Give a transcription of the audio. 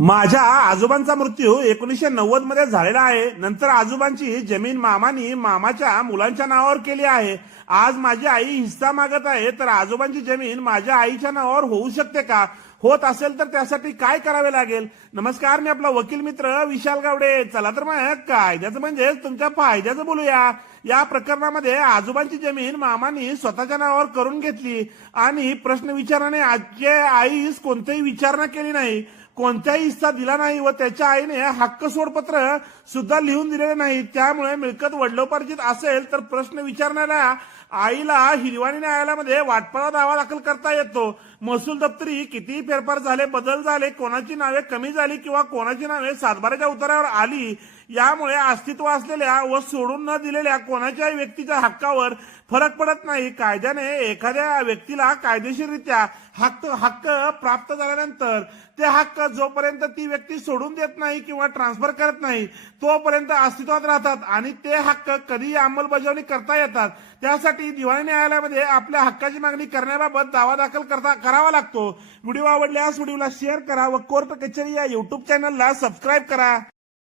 माझ्या आजोबांचा मृत्यू 1990 मध्ये झालेला आहे. नंतर आजोबांची जमीन मामानी मामाच्या मुलांच्या नावावर केली आहे. आज माझी आई हिस्सा मागत आहे, तर आजोबांची जमीन माझ्या आईच्या नावावर होऊ शकते का? होत असेल तर त्यासाठी काय करावे लागेल? नमस्कार, मी आपला वकील मित्र विशाल गावडे. चला तर मग कायद्याचं म्हणजे तुमच्या फायद्याचं बोलूया. या प्रकरणामध्ये आजोबांची जमीन मामानी स्वतःच्या नावावर करून घेतली आणि प्रश्न विचारण्याने आजच्या आईस कोणतीही विचारणा केली नाही, कोणताही हिस्सा दिला नाही व त्याच्या आईने हक्क सोडपत्र सुद्धा लिहून दिलेले नाही. त्यामुळे मिळकत वडिलोपार्जित असेल तर प्रश्न विचारणाऱ्या आईला हिरवाणी न्यायालयामध्ये वाटपाला दावा दाखल करता येतो. महसूल दप्तरी किती फेरफार झाले, बदल झाले, कोणाची नावे कमी झाली किंवा कोणाची नावे सातबाराच्या उतारावर आली, यामुळे अस्तित्व असलेल्या व सोडून न दिलेल्या कोणाच्याही व्यक्तीच्या हक्कावर फरक पडत नाही. कायद्याने एखाद्या व्यक्तीला कायदेशीररित्या हक्क प्राप्त झाल्यानंतर ते हक्क जोपर्यंत ती व्यक्ती सोडून देत नाही किंवा ट्रान्सफर करत नाही तोपर्यंत अस्तित्वात राहतात आणि ते हक्क कधीही अंमलबजावणी करता येतात. त्यासाठी दिवाणी न्यायालयामध्ये आपल्या हक्काची मागणी करण्याबाबत दावा दाखल करावा लागतो. व्हिडिओ आवडल्यास व्हिडिओला शेअर करा व कोर्ट कचेरी या युट्यूब चॅनलला सबस्क्राईब करा.